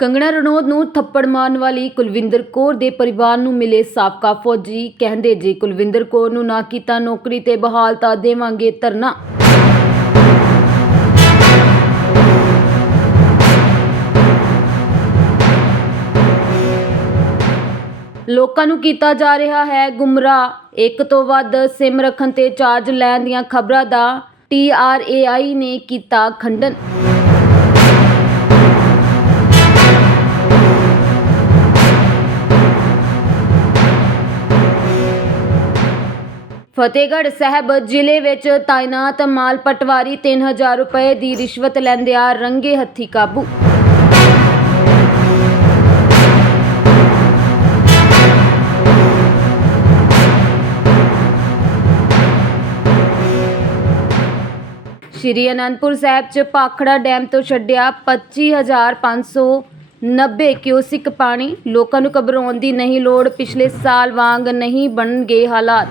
ਕੰਗਣਾ ਰਣੌਤ ਨੂੰ ਥੱਪੜ ਮਾਰਨ ਵਾਲੀ ਕੁਲਵਿੰਦਰ ਕੌਰ ਦੇ ਪਰਿਵਾਰ ਨੂੰ ਮਿਲੇ ਸਾਬਕਾ ਫੌਜੀ। ਕਹਿੰਦੇ ਜੇ, ਕੁਲਵਿੰਦਰ ਕੌਰ ਨੂੰ ਨਾ ਕੀਤਾ ਨੌਕਰੀ ਤੇ ਬਹਾਲ ਤਾਂ ਦੇਵਾਂਗੇ ਧਰਨਾ। ਲੋਕਾਂ ਨੂੰ ਕੀਤਾ ਜਾ ਰਿਹਾ ਹੈ ਗੁੰਮਰਾਹ। ਇੱਕ ਤੋਂ ਵੱਧ ਸਿਮ ਰੱਖਣ ਤੇ ਚਾਰਜ ਲੈਣ ਦੀਆਂ ਖਬਰਾਂ ਦਾ ਟੀਆਰਏਆਈ ਨੇ ਕੀਤਾ ਖੰਡਨ। ਫਤਿਹਗੜ੍ਹ ਸਾਹਿਬ ਜ਼ਿਲ੍ਹੇ ਵਿੱਚ ਤਾਇਨਾਤ ਮਾਲ ਪਟਵਾਰੀ 3000 ਰੁਪਏ ਦੀ ਰਿਸ਼ਵਤ ਲੈਂਦਿਆਂ ਰੰਗੇ ਹੱਥੀ ਕਾਬੂ। ਸ਼੍ਰੀ ਅਨੰਦਪੁਰ ਸਾਹਿਬ ਚ ਪਾਖੜਾ ਡੈਮ ਤੋਂ ਛੱਡਿਆ 25590 ਕਿਊਸਿਕ ਪਾਣੀ। ਲੋਕਾਂ ਨੂੰ ਘਬਰਾਉਣ ਦੀ ਨਹੀਂ ਲੋੜ, ਪਿਛਲੇ ਸਾਲ ਵਾਂਗ ਨਹੀਂ ਬਣਨਗੇ ਹਾਲਾਤ।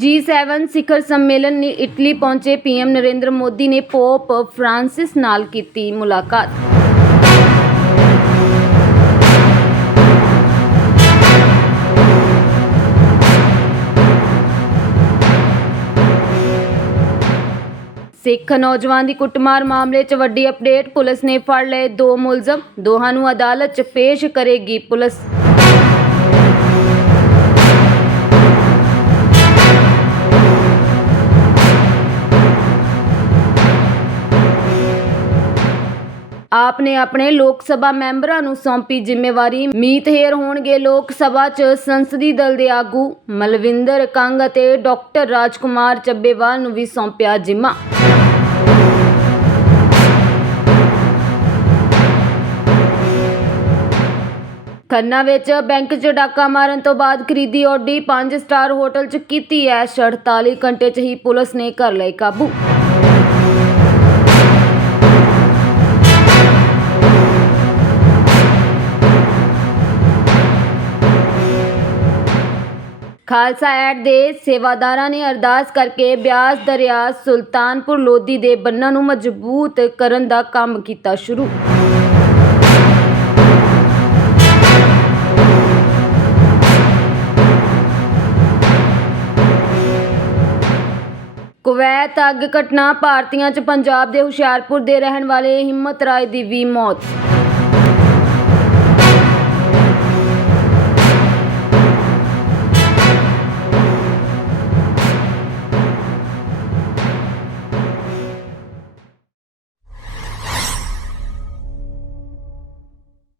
G7 ਸਿਖਰ ਸੰਮੇਲਨ ਨੇ ਇਟਲੀ ਪਹੁੰਚੇ ਪੀਐਮ ਨਰਿੰਦਰ ਮੋਦੀ ਨੇ ਪੋਪ ਫ੍ਰਾਂਸਿਸ ਨਾਲ ਕੀਤੀ ਮੁਲਾਕਾਤ। ਸਿੱਖ ਨੌਜਵਾਨ ਦੀ ਕੁੱਟਮਾਰ ਮਾਮਲੇ 'ਚ ਵੱਡੀ ਅਪਡੇਟ, ਪੁਲਿਸ ਨੇ ਫੜ ਲਏ ਦੋ ਮੁਲਜ਼ਮ, ਦੋਹਾਂ ਨੂੰ ਅਦਾਲਤ 'ਚ ਪੇਸ਼ ਕਰੇਗੀ ਪੁਲਿਸ। ਆਪ ਨੇ ਆਪਣੇ ਲੋਕ ਸਭਾ ਮੈਂਬਰਾਂ ਨੂੰ ਸੌਂਪੀ ਜ਼ਿੰਮੇਵਾਰੀ। ਮੀਤ ਹੇਰ ਹੋਣਗੇ ਲੋਕ ਸਭਾ 'ਚ ਸੰਸਦੀ ਦਲ ਦੇ ਆਗੂ। ਮਲਵਿੰਦਰ ਕੰਗ ਅਤੇ ਡਾਕਟਰ ਰਾਜਕੁਮਾਰ ਚੱਬੇਵਾਲ ਨੂੰ ਵੀ ਸੌਂਪਿਆ ਜ਼ਿੰਮਾ। ਖੰਨਾ ਵਿੱਚ ਬੈਂਕ 'ਚ ਡਾਕਾ ਮਾਰਨ ਤੋਂ ਬਾਅਦ ਖਰੀਦੀ ਓਡੀ 5 ਸਟਾਰ ਹੋਟਲ 'ਚ ਕੀਤੀ ਐਸ਼। 48 ਘੰਟੇ 'ਚ ਹੀ ਪੁਲਿਸ ਨੇ ਕਰ ਲਏ ਕਾਬੂ। ਖਾਲਸਾ ਐਡ ਦੇ ਸੇਵਾਦਾਰਾਂ ਨੇ ਅਰਦਾਸ ਕਰਕੇ ਬਿਆਸ ਦਰਿਆ ਸੁਲਤਾਨਪੁਰ ਲੋਧੀ ਦੇ ਬੰਨਾਂ ਨੂੰ ਮਜ਼ਬੂਤ ਕਰਨ ਦਾ ਕੰਮ ਕੀਤਾ ਸ਼ੁਰੂ। ਕੁਵੈਤ ਅੱਗ ਘਟਨਾ, ਭਾਰਤੀਆਂ ਚ ਪੰਜਾਬ ਦੇ ਹੁਸ਼ਿਆਰਪੁਰ ਦੇ ਰਹਿਣ ਵਾਲੇ ਹਿੰਮਤ ਰਾਏ ਦੀ ਵੀ ਮੌਤ।